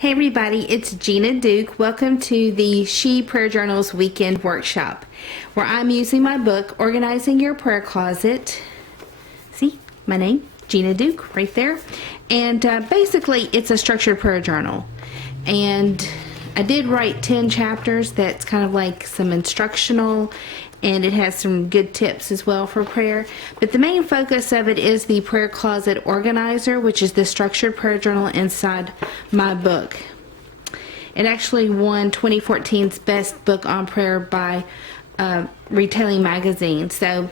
Hey everybody, it's Gina Duke. Welcome to the She Prayer Journals Weekend Workshop, where I'm using my book, Organizing Your Prayer Closet. See, my name, Gina Duke, right there. And basically, it's a structured prayer journal. And I did write 10 chapters that's kind of like some instructional, and it has some good tips as well for prayer. But the main focus of it is the Prayer Closet Organizer, which is the structured prayer journal inside my book. It actually won 2014's Best Book on Prayer by Retailing Magazine. So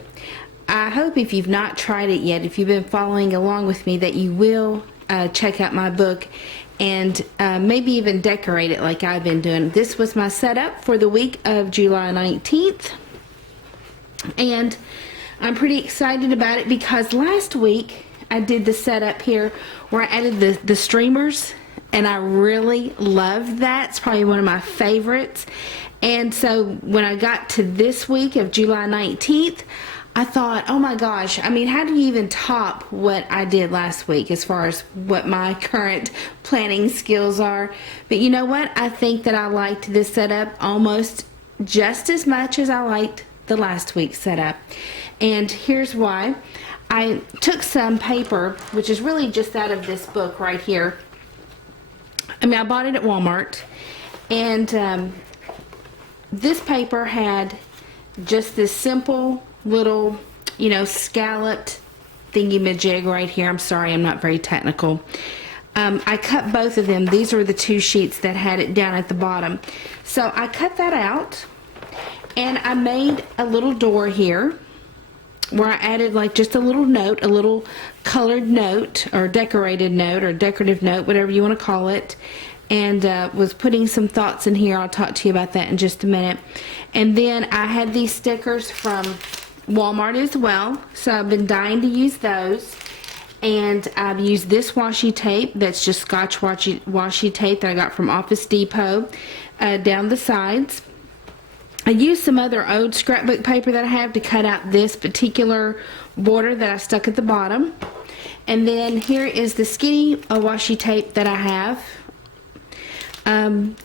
I hope if you've not tried it yet, if you've been following along with me, that you will check out my book and maybe even decorate it like I've been doing. This was my setup for the week of July 19th. And I'm pretty excited about it because last week I did the setup here where I added the streamers, and I really loved that. It's probably one of my favorites. And so when I got to this week of July 19th, I thought, oh my gosh, I mean, how do you even top what I did last week as far as what my current planning skills are? But you know what? I think that I liked this setup almost just as much as I liked the last week's setup. And here's why. I took some paper, which is really just out of this book right here. I mean, I bought it at Walmart, and this paper had just this simple little, scalloped thingy-majig right here. I'm sorry, I'm not very technical. I cut both of them. These are the two sheets that had it down at the bottom. So I cut that out, and I made a little door here where I added like just a little note, a little colored note or decorated note or decorative note, whatever you want to call it, and was putting some thoughts in here. I'll talk to you about that in just a minute. And then I had these stickers from Walmart as well, so I've been dying to use those. And I've used this washi tape that's just Scotch washi tape that I got from Office Depot down the sides. I used some other old scrapbook paper that I have to cut out this particular border that I stuck at the bottom. And then here is the skinny washi tape that I have. And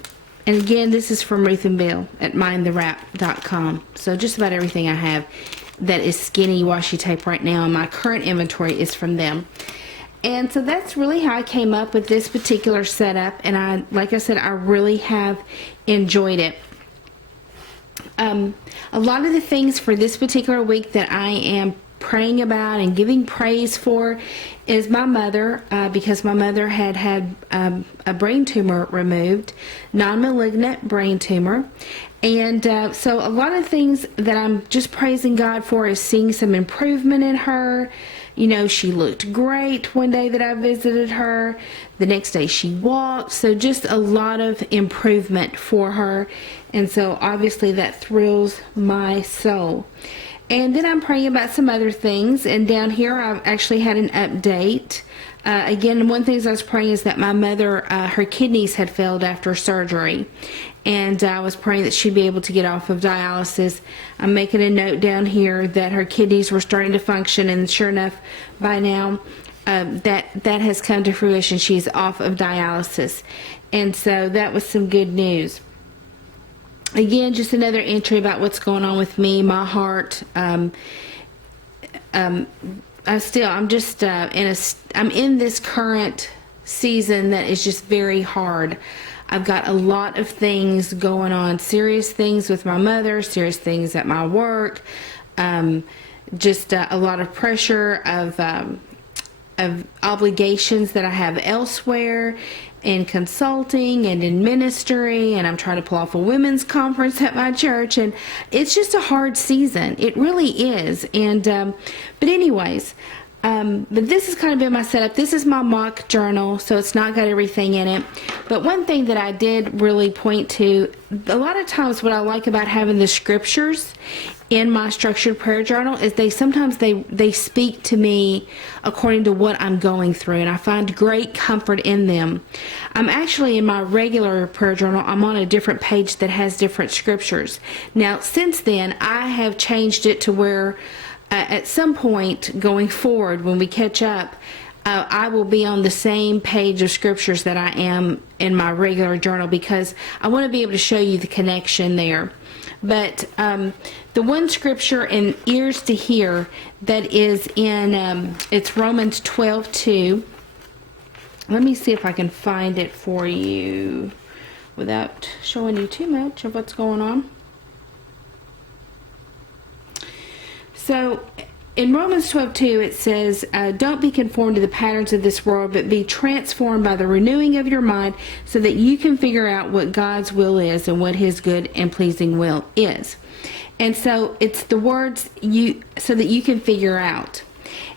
again, this is from Ruth and Bill at mindthewrap.com. So just about everything I have that is skinny washi tape right now in my current inventory is from them. And so that's really how I came up with this particular setup. And like I said, I really have enjoyed it. A lot of the things for this particular week that I am praying about and giving praise for is my mother, because my mother had a brain tumor removed, non-malignant brain tumor. And so a lot of things that I'm just praising God for is seeing some improvement in her. She looked great one day that I visited her. The next day she walked. So just a lot of improvement for her. And so obviously that thrills my soul. And then I'm praying about some other things. And down here I've actually had an update. Again, one thing I was praying is that my mother, her kidneys had failed after surgery. And I was praying that she'd be able to get off of dialysis. I'm making a note down here that her kidneys were starting to function, and sure enough, by now, that has come to fruition. She's off of dialysis. And so that was some good news. Again, just another entry about what's going on with me, my heart. I'm in this current season that is just very hard. I've got a lot of things going on, serious things with my mother, serious things at my work, just a lot of pressure of obligations that I have elsewhere in consulting and in ministry, and I'm trying to pull off a women's conference at my church, and it's just a hard season. It really is. And but anyways, but this has kind of been my setup. This is my mock journal, so it's not got everything in it. But one thing that I did really point to, a lot of times what I like about having the scriptures in my structured prayer journal is sometimes they speak to me according to what I'm going through, and I find great comfort in them. I'm actually in my regular prayer journal, I'm on a different page that has different scriptures. Now, since then, I have changed it to where at some point going forward when we catch up, I will be on the same page of scriptures that I am in my regular journal, because I want to be able to show you the connection there. But the one scripture in ears to hear that is in, it's Romans 12:2. Let me see if I can find it for you without showing you too much of what's going on. So in Romans 12:2 it says, don't be conformed to the patterns of this world, but be transformed by the renewing of your mind, so that you can figure out what God's will is and what his good and pleasing will is. And so it's the words so that you can figure out.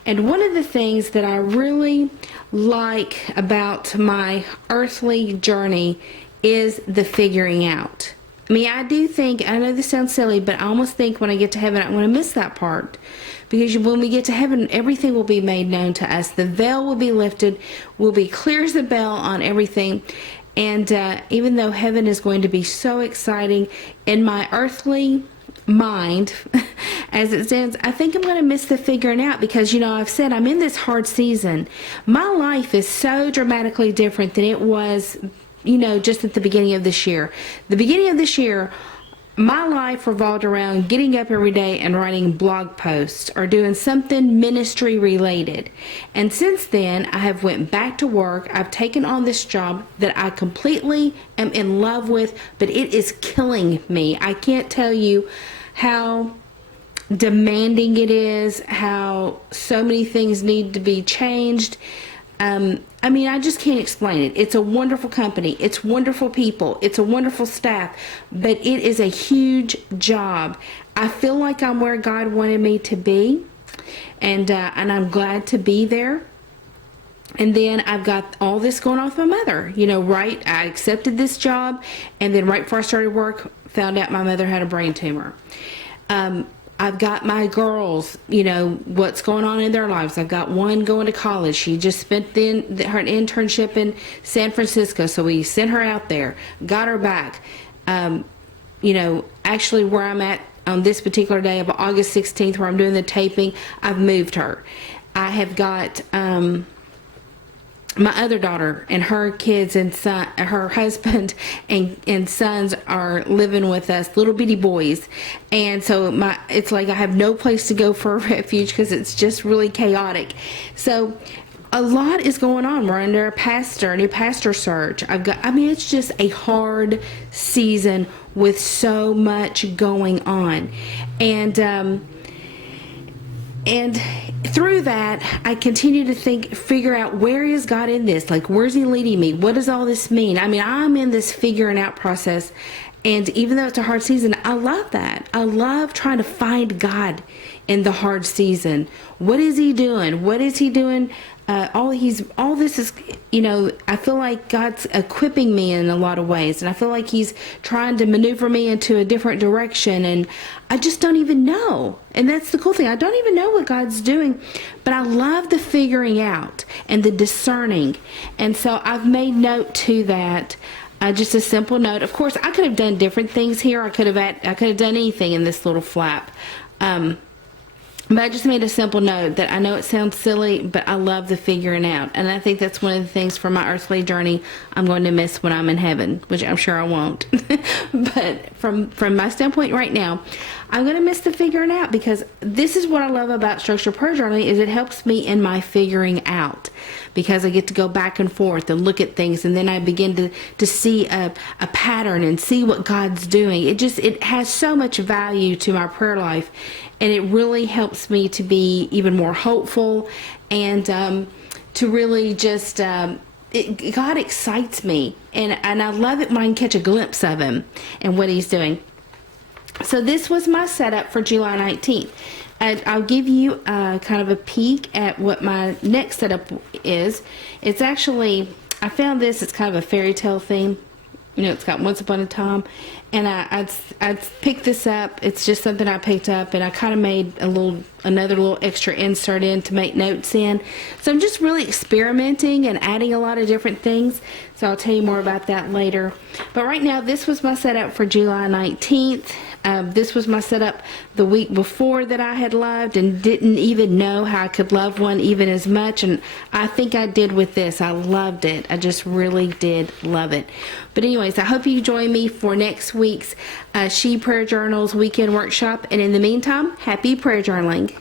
And one of the things that I really like about my earthly journey is the figuring out. I mean, I do think, I know this sounds silly, but I almost think when I get to heaven, I'm going to miss that part. Because when we get to heaven, everything will be made known to us. The veil will be lifted. We'll be clear as a bell on everything. And even though heaven is going to be so exciting, in my earthly mind, as it stands, I think I'm going to miss the figuring out, because, I've said I'm in this hard season. My life is so dramatically different than it was, just at the beginning of this year. The beginning of this year, my life revolved around getting up every day and writing blog posts or doing something ministry related. And since then, I have went back to work. I've taken on this job that I completely am in love with, but it is killing me. I can't tell you how demanding it is, how so many things need to be changed. I just can't explain it. It's a wonderful company. It's wonderful people. It's a wonderful staff. But it is a huge job. I feel like I'm where God wanted me to be. And I'm glad to be there. And then I've got all this going on with my mother. I accepted this job. And then right before I started work, found out my mother had a brain tumor. I've got my girls, what's going on in their lives. I've got one going to college. She just spent her internship in San Francisco, so we sent her out there, got her back. Actually where I'm at on this particular day of August 16th, where I'm doing the taping, I've moved her. I have got my other daughter and her kids and son, her husband and sons are living with us, little bitty boys. And so it's like I have no place to go for a refuge, because it's just really chaotic. So a lot is going on. We're under a new pastor search. It's just a hard season with so much going on. And through that, I continue to figure out, where is God in this? Like, where's he leading me? What does all this mean? I'm in this figuring out process. And even though it's a hard season, I love that. I love trying to find God in the hard season. What is he doing? What is he doing? All this is, I feel like God's equipping me in a lot of ways, and I feel like he's trying to maneuver me into a different direction, and I just don't even know. And that's the cool thing. I don't even know what God's doing, but I love the figuring out and the discerning. And so I've made note to that. Just a simple note. Of course, I could have done different things here. I could have done anything in this little flap. But I just made a simple note that I know it sounds silly, but I love the figuring out. And I think that's one of the things for my earthly journey I'm going to miss when I'm in heaven, which I'm sure I won't. But from my standpoint right now, I'm going to miss the figuring out, because this is what I love about Structured Prayer Journaling, is it helps me in my figuring out, because I get to go back and forth and look at things, and then I begin to see a pattern and see what God's doing. It has so much value to my prayer life. And it really helps me to be even more hopeful, and to really just, God excites me. And I love it when I can catch a glimpse of him and what he's doing. So this was my setup for July 19th. I'll give you kind of a peek at what my next setup is. It's actually, I found this, it's kind of a fairy tale theme. It's got Once Upon a Time, and I picked this up. It's just something I picked up, and I kind of made another little extra insert in to make notes in. So I'm just really experimenting and adding a lot of different things. So I'll tell you more about that later. But right now, this was my setup for July 19th. This was my setup the week before that I had loved and didn't even know how I could love one even as much. And I think I did with this. I loved it. I just really did love it. But anyways, I hope you join me for next week's She Prayer Journals Weekend Workshop. And in the meantime, happy prayer journaling.